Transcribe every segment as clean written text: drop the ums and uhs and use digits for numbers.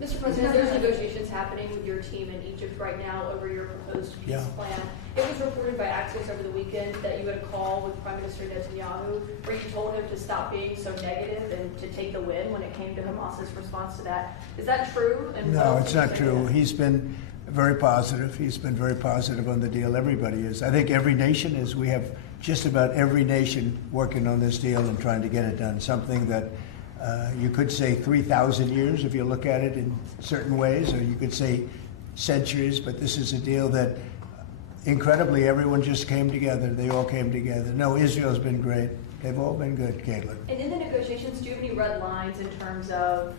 Mr. President, there's negotiations happening with your team in Egypt right now over your proposed peace plan. It was reported by Axios over the weekend that you had a call with Prime Minister Netanyahu where you told him to stop being so negative and to take the win when it came to Hamas's response to that. Is that true? And no, it's not true. He's been very positive. He's been very positive on the deal. Everybody is. I think every nation is. We have just about every nation working on this deal and trying to get it done. Something that you could say 3,000 years if you look at it in certain ways, or you could say centuries, but this is a deal that incredibly everyone just came together. They all came together. No, Israel's been great. They've all been good, Caitlin. And in the negotiations, do you have any red lines in terms of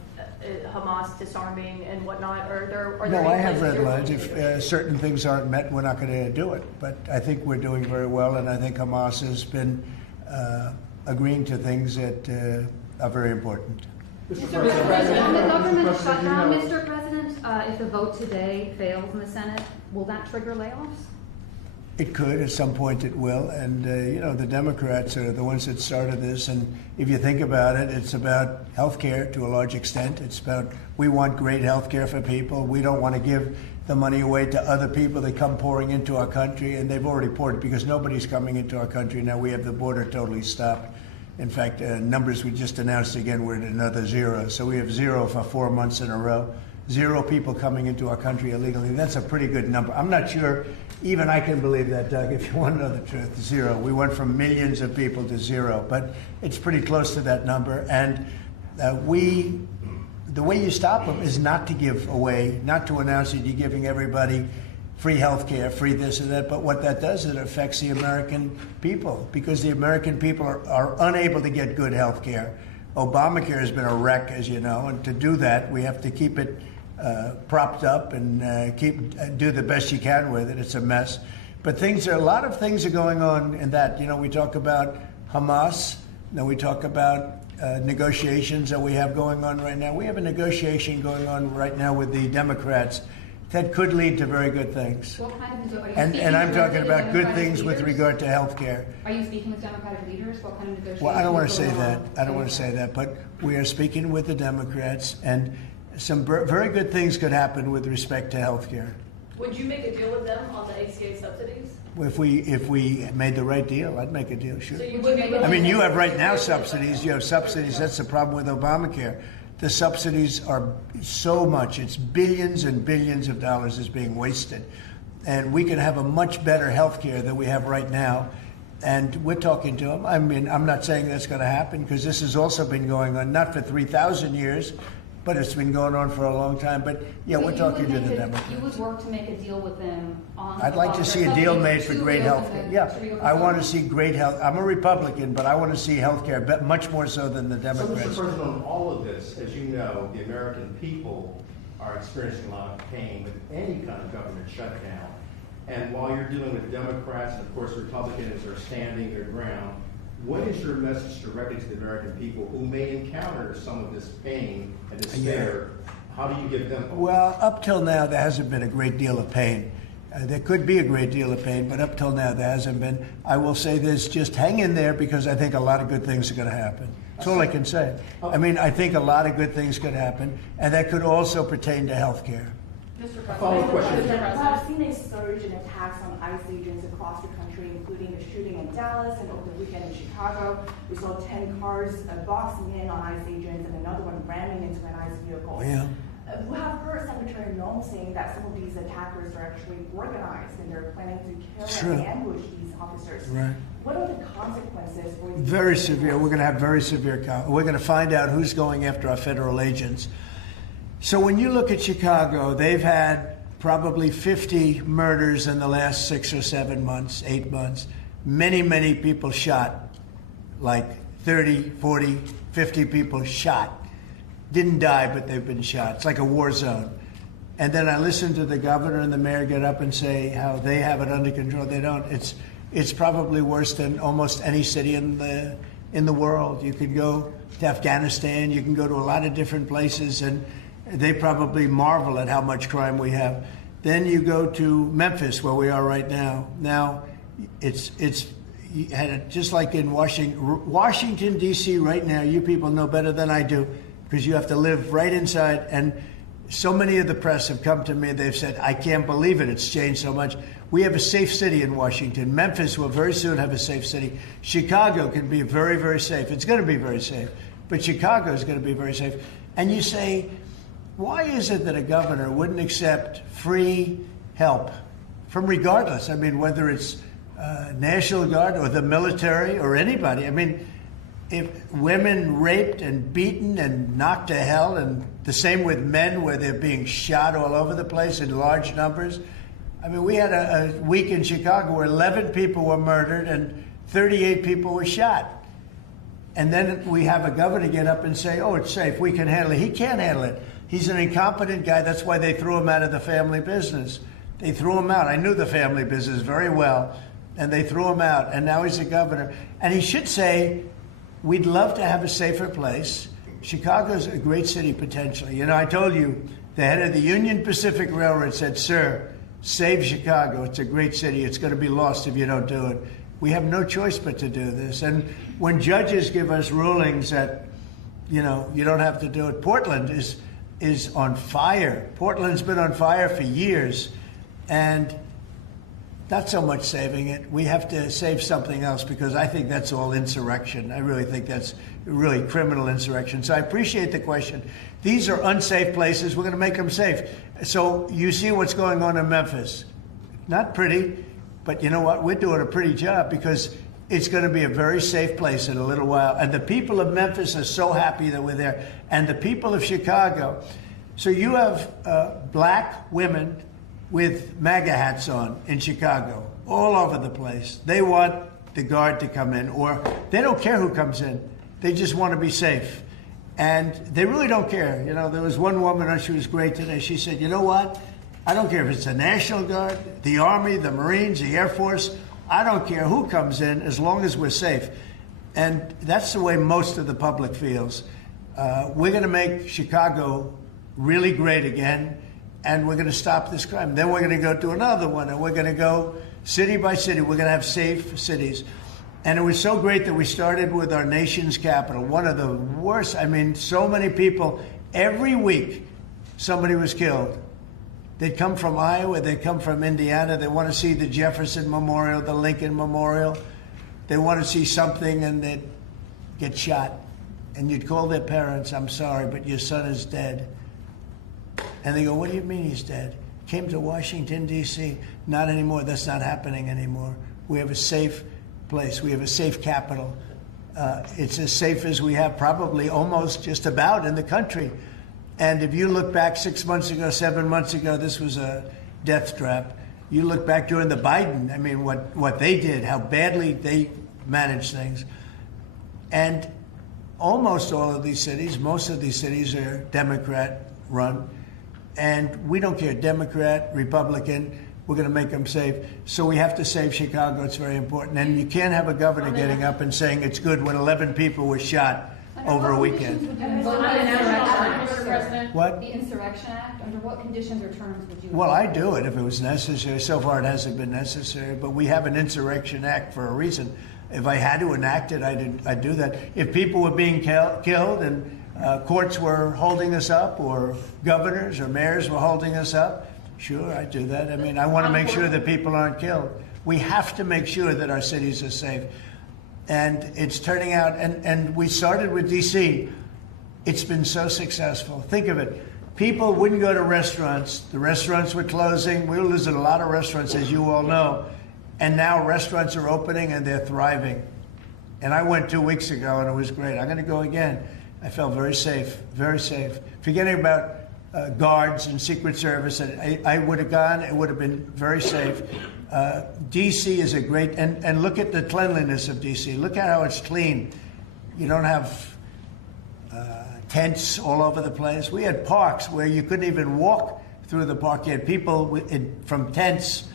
Hamas disarming and whatnot? Are there no, any I have places red lines. If certain things aren't met, we're not going to do it. But I think we're doing very well, and I think Hamas has been agreeing to things that are very important. Mr. President, on the government shutdown, Mr. President, if the vote today fails in the Senate, will that trigger layoffs? It could. At some point it will. And, the Democrats are the ones that started this. And if you think about it, it's about health care to a large extent. It's about we want great health care for people. We don't want to give the money away to other people that come pouring into our country. And they've already poured it because nobody's coming into our country. Now we have the border totally stopped. In fact, numbers we just announced again, we're at another 0. So we have 0 for 4 months in a row. 0 people coming into our country illegally. That's a pretty good number. I'm not sure even I can believe that, Doug, if you want to know the truth. 0. We went from millions of people to 0, but it's pretty close to that number. And the way you stop them is not to give away, not to announce that you're giving everybody free health care, free this and that. But what that does, it affects the American people because the American people are unable to get good health care. Obamacare has been a wreck, as you know, and to do that, we have to keep it propped up and do the best you can with it. It's a mess. But a lot of things are going on in that. We talk about Hamas, then we talk about negotiations that we have going on right now. We have a negotiation going on right now with the Democrats that could lead to very good things. What kind of and I'm talking about good things with regard to health care. Are you speaking with Democratic leaders? What kind of negotiations? Well, I don't want to say that. I don't want to say that. But we are speaking with the Democrats, and some very good things could happen with respect to health care. Would you make a deal with them on the ACA subsidies? If we made the right deal, I'd make a deal, sure. So you would make I mean, you have right now subsidies. You have subsidies. That's the problem with Obamacare. The subsidies are so much. It's billions and billions of dollars is being wasted. And we can have a much better health care than we have right now. And we're talking to them. I mean, I'm not saying that's going to happen because this has also been going on, not for 3,000 years, but it's been going on for a long time. But, yeah, we're talking to the Democrats. You would work to make a deal with them on... I'd like to see a deal made for great health care. Yeah, I want to see great health. I'm a Republican, but I want to see health care much more so than the Democrats. So, Mr. President, on all of this, as you know, the American people are experiencing a lot of pain with any kind of government shutdown. And while you're dealing with Democrats, and of course Republicans are standing their ground, what is your message directly to the American people who may encounter some of this pain and despair? Yeah. How do you give them hope? Well, up till now, there hasn't been a great deal of pain. There could be a great deal of pain, but up till now, there hasn't been. I will say this, just hang in there because I think a lot of good things are going to happen. That's all I can say. I mean, I think a lot of good things could happen, and that could also pertain to health care. Mr. President, follow-up question. We have seen a surge in attacks on ICE agents across the country, including the shooting in Dallas and over the weekend in Chicago. We saw 10 cars boxing in on ICE agents and another one ramming into an ICE vehicle. Yeah. We have heard Secretary Noem saying that some of these attackers are actually organized and they're planning to kill and ambush these officers. Right. What are the consequences for these? Very severe. We're going to have very severe. We're going to find out who's going after our federal agents. So when you look at Chicago, they've had probably 50 murders in the last 6 or 7 months, 8 months. Many, many people shot, like 30, 40, 50 people shot. Didn't die, but they've been shot. It's like a war zone. And then I listen to the governor and the mayor get up and say how they have it under control. They don't. It's probably worse than almost any city in the world. You could go to Afghanistan. You can go to a lot of different places, and they probably marvel at how much crime we have. Then you go to Memphis, where we are right now. Now, it's just like in Washington, D.C. right now. You people know better than I do because you have to live right inside. And so many of the press have come to me, they've said, I can't believe it, it's changed so much. We have a safe city in Washington. Memphis will very soon have a safe city. Chicago can be very, very safe. It's going to be very safe. But Chicago is going to be very safe. And you say, why is it that a governor wouldn't accept free help from regardless? I mean, whether it's National Guard or the military or anybody. I mean, if women raped and beaten and knocked to hell, and the same with men where they're being shot all over the place in large numbers. I mean, we had a week in Chicago where 11 people were murdered and 38 people were shot. And then we have a governor get up and say, oh, it's safe, we can handle it. He can't handle it. He's an incompetent guy. That's why they threw him out of the family business. They threw him out. I knew the family business very well, and they threw him out. And now he's a governor. And he should say, we'd love to have a safer place. Chicago's a great city potentially. You know, I told you, the head of the Union Pacific Railroad said, sir, save Chicago. It's a great city. It's going to be lost if you don't do it. We have no choice but to do this. And when judges give us rulings that, you know, you don't have to do it, Portland is on fire. Portland's been on fire for years. And not so much saving it. We have to save something else, because I think that's all insurrection. I really think that's really criminal insurrection. So I appreciate the question. These are unsafe places. We're going to make them safe. So you see what's going on in Memphis. Not pretty, but you know what? We're doing a pretty job, because it's going to be a very safe place in a little while. And the people of Memphis are so happy that we're there. And the people of Chicago. So you have black women with MAGA hats on in Chicago, all over the place. They want the guard to come in, or they don't care who comes in. They just want to be safe. And they really don't care. You know, there was one woman, and she was great today. She said, you know what? I don't care if it's the National Guard, the Army, the Marines, the Air Force. I don't care who comes in, as long as we're safe. And that's the way most of the public feels. We're going to make Chicago really great again. And we're going to stop this crime. Then we're going to go to another one, and we're going to go city by city. We're going to have safe cities. And it was so great that we started with our nation's capital, one of the worst. I mean, so many people, every week somebody was killed. They'd come from Iowa, they'd come from Indiana. They want to see the Jefferson Memorial, the Lincoln Memorial. They want to see something, and they'd get shot. And you'd call their parents, I'm sorry, but your son is dead. And they go, what do you mean he's dead? Came to Washington, D.C. Not anymore. That's not happening anymore. We have a safe place. We have a safe capital. It's as safe as we have probably almost just about in the country. And if you look back 6 months ago, 7 months ago, this was a death trap. You look back during the Biden, I mean, what they did, how badly they managed things. And almost all of these cities, most of these cities are Democrat run. And we don't care, Democrat, Republican, we're going to make them safe. So we have to save Chicago. It's very important. And you can't have a governor getting up and saying it's good when 11 people were shot over a weekend. What? The Insurrection Act, under what conditions or terms would you? Well, I'd do it if it was necessary. So far it hasn't been necessary, but we have an Insurrection Act for a reason. If I had to enact it, I'd do that. If people were being killed and courts were holding us up, or governors or mayors were holding us up, sure, I'd do that. I mean, I want to make sure that people aren't killed. We have to make sure that our cities are safe. And it's turning out, and we started with D.C. It's been so successful. Think of it. People wouldn't go to restaurants. The restaurants were closing. We were losing a lot of restaurants, as you all know. And now restaurants are opening, and they're thriving. And I went 2 weeks ago, and it was great. I'm going to go again. I felt very safe, very safe. Forgetting about guards and Secret Service, I would have gone. It would have been very safe. D.C. is a great, and look at the cleanliness of D.C. Look at how it's clean. You don't have tents all over the place. We had parks where you couldn't even walk through the park. You had people from tents,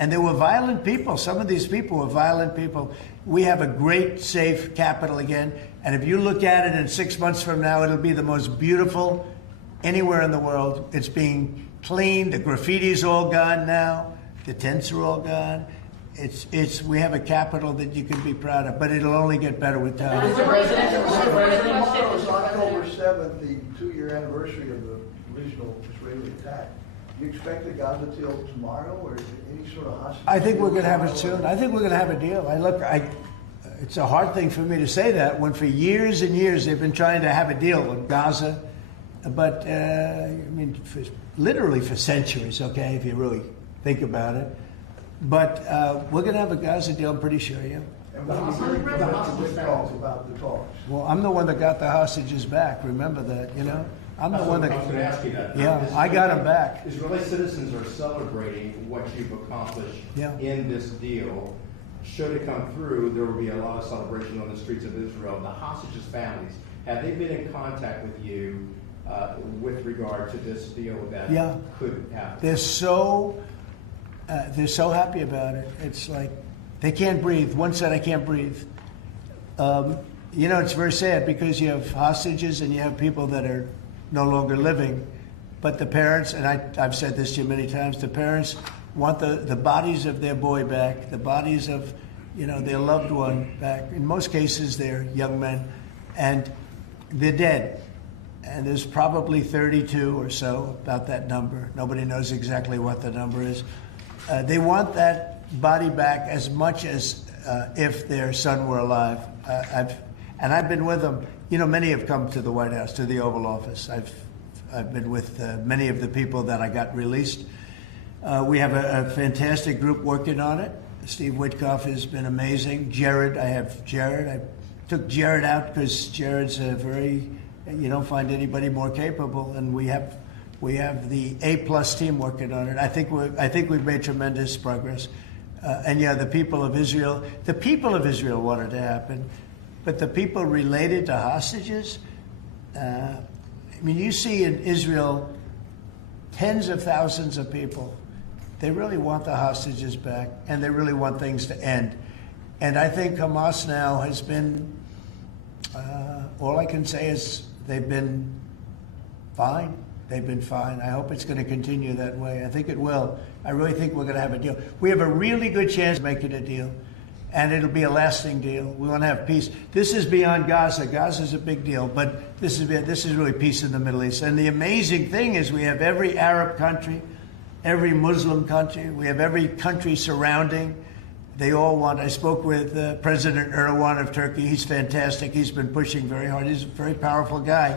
and they were violent people. Some of these people were violent people. We have a great, safe capital again. And if you look at it in 6 months from now, it'll be the most beautiful anywhere in the world. It's being cleaned. The graffiti's all gone now. The tents are all gone. We have a capital that you can be proud of, but it'll only get better with time. Mr. President, tomorrow is October 7th, the 2-year anniversary of the provisional Israeli attack. Do you expect the Gaza deal tomorrow, or any sort of hostage? I think we're going to have it tomorrow? soon. I think we're going to have a deal. It's a hard thing for me to say that when for years and years they've been trying to have a deal with Gaza, but literally for centuries. Okay, if you really think about it. But we're going to have a Gaza deal. I'm pretty sure. Yeah. And what are you hearing about the talks? Well, I'm the one that got the hostages back. Remember that, you know? I'm the one that. I was going to ask you that. Yeah, I got them back. Israeli citizens are celebrating what you've accomplished in this deal. Should it come through, there will be a lot of celebration on the streets of Israel. The hostages' families, have they been in contact with you with regard to this deal that could happen? They're so happy about it. It's like they can't breathe. One said, "I can't breathe." You know, it's very sad because you have hostages and you have people that are no longer living. But the parents, and I've said this to you many times, the parents want the bodies of their boy back, the bodies of, their loved one back. In most cases, they're young men, and they're dead. And there's probably 32 or so, about that number. Nobody knows exactly what the number is. They want that body back as much as if their son were alive. I've been with them. Many have come to the White House, to the Oval Office. I've been with many of the people that I got released. We have a fantastic group working on it. Steve Witkoff has been amazing. I have Jared. I took Jared out because Jared's you don't find anybody more capable. And we have the A+ team working on it. I think we've made tremendous progress. The people of Israel wanted to happen, but the people related to hostages. You see in Israel tens of thousands of people. They really want the hostages back, and they really want things to end. And I think Hamas now has been, all I can say is they've been fine. They've been fine. I hope it's going to continue that way. I think it will. I really think we're going to have a deal. We have a really good chance of making a deal, and it'll be a lasting deal. We want to have peace. This is beyond Gaza. Gaza's a big deal, but this is really peace in the Middle East. And the amazing thing is we have every Arab country, every Muslim country. We have every country surrounding. They all want. I spoke with President Erdogan of Turkey. He's fantastic. He's been pushing very hard. He's a very powerful guy,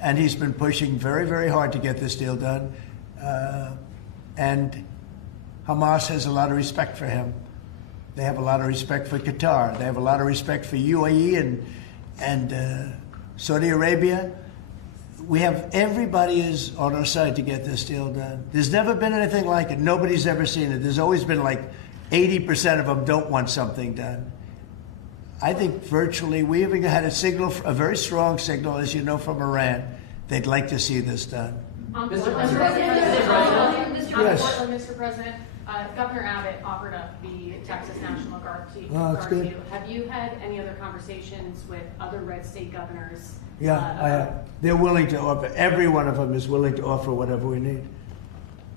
and he's been pushing very, very hard to get this deal done. And Hamas has a lot of respect for him. They have a lot of respect for Qatar. They have a lot of respect for UAE and Saudi Arabia. Everybody is on our side to get this deal done. There's never been anything like it. Nobody's ever seen it. There's always been like 80% of them don't want something done. I think virtually, we even had a very strong signal, as you know, from Iran. They'd like to see this done. Mr. President, Governor Abbott offered up the Texas National Guard to you. Have you had any other conversations with other red state governors? Yeah, I have. They're willing to offer. Every one of them is willing to offer whatever we need.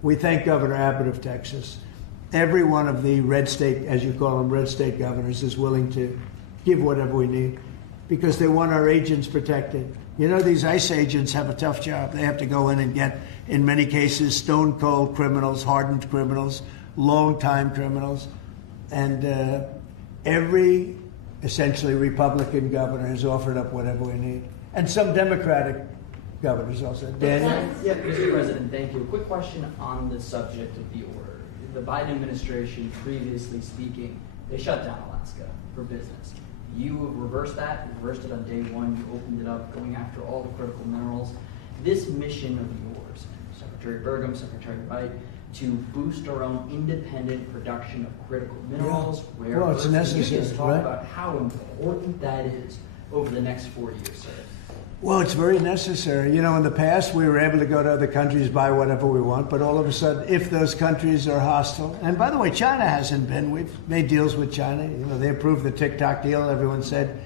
We thank Governor Abbott of Texas. Every one of the red state, as you call them, red state governors is willing to give whatever we need because they want our agents protected. These ICE agents have a tough job. They have to go in and get, in many cases, stone-cold criminals, hardened criminals, long-time criminals. And every, essentially, Republican governor has offered up whatever we need. And some Democratic governors also. Daniel? Yeah, Mr. President, thank you. A quick question on the subject of the order. The Biden administration, previously speaking, they shut down Alaska for business. You reversed that, you reversed it on day one, you opened it up, going after all the critical minerals. This mission of yours, Secretary Burgum, Secretary Wright, to boost our own independent production of critical minerals, rare earths. It's necessary, Can you just talk about how important that is over the next 4 years, sir? Well, it's very necessary. In the past, we were able to go to other countries, buy whatever we want, but all of a sudden, if those countries are hostile, and by the way, China hasn't been. We've made deals with China. They approved the TikTok deal. Everyone said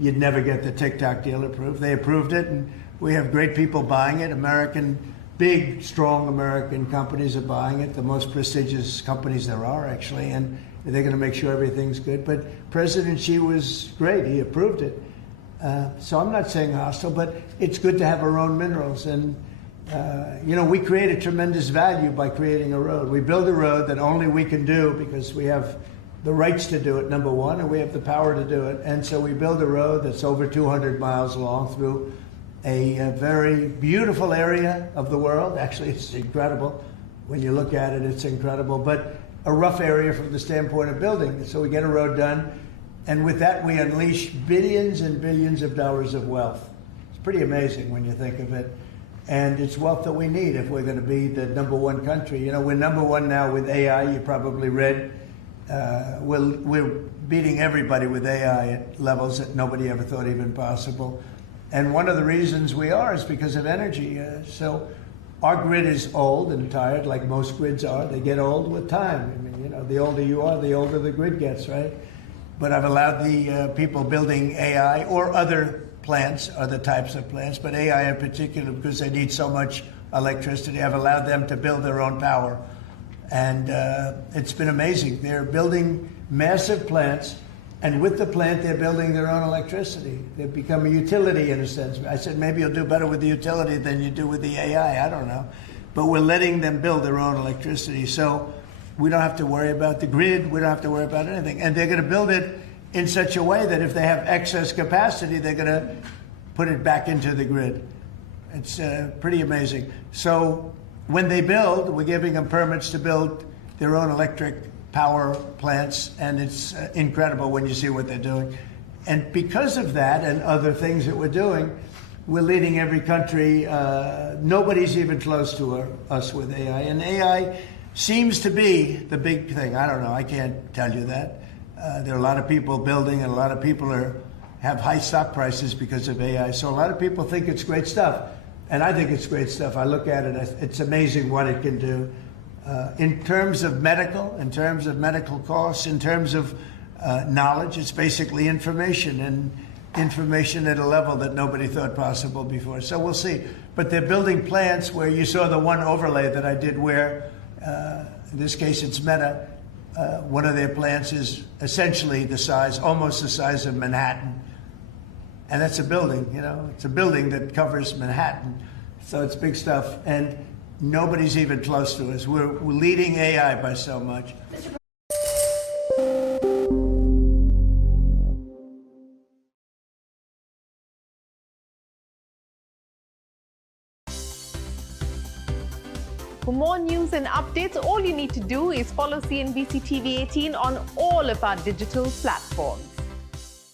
you'd never get the TikTok deal approved. They approved it, and we have great people buying it. Big, strong American companies are buying it, the most prestigious companies there are, actually, and they're going to make sure everything's good. But President Xi was great. He approved it. So I'm not saying hostile, but it's good to have our own minerals. And we created tremendous value by creating a road. We build a road that only we can do because we have the rights to do it, number one, and we have the power to do it. And so we build a road that's over 200 miles long through a very beautiful area of the world. Actually, it's incredible. When you look at it, it's incredible. But a rough area from the standpoint of building. So we get a road done, and with that we unleash billions and billions of dollars of wealth. It's pretty amazing when you think of it. And it's wealth that we need if we're going to be the #1 country. We're #1 now with AI. You probably read. We're beating everybody with AI at levels that nobody ever thought even possible. And one of the reasons we are is because of energy. So our grid is old and tired, like most grids are. They get old with time. I mean, the older you are, the older the grid gets, right? But I've allowed the people building AI or other plants, other types of plants, but AI in particular, because they need so much electricity, I've allowed them to build their own power. And it's been amazing. They're building massive plants, and with the plant, they're building their own electricity. They've become a utility in a sense. I said, maybe you'll do better with the utility than you do with the AI. I don't know. But we're letting them build their own electricity. So we don't have to worry about the grid. We don't have to worry about anything. And they're going to build it in such a way that if they have excess capacity, they're going to put it back into the grid. It's pretty amazing. So when they build, we're giving them permits to build their own electric power plants, and it's incredible when you see what they're doing. And because of that and other things that we're doing, we're leading every country. Nobody's even close to us with AI. And AI seems to be the big thing. I don't know. I can't tell you that. There are a lot of people building, and a lot of people have high stock prices because of AI. So a lot of people think it's great stuff. And I think it's great stuff. I look at it, it's amazing what it can do. In terms of medical costs, in terms of knowledge, it's basically information, and information at a level that nobody thought possible before. So we'll see. But they're building plants where you saw the one overlay that I did where, in this case it's Meta, one of their plants is essentially almost the size of Manhattan. And that's a building, it's a building that covers Manhattan. So it's big stuff. And nobody's even close to us. We're leading AI by so much. For more news and updates, all you need to do is follow CNBC TV 18 on all of our digital platforms.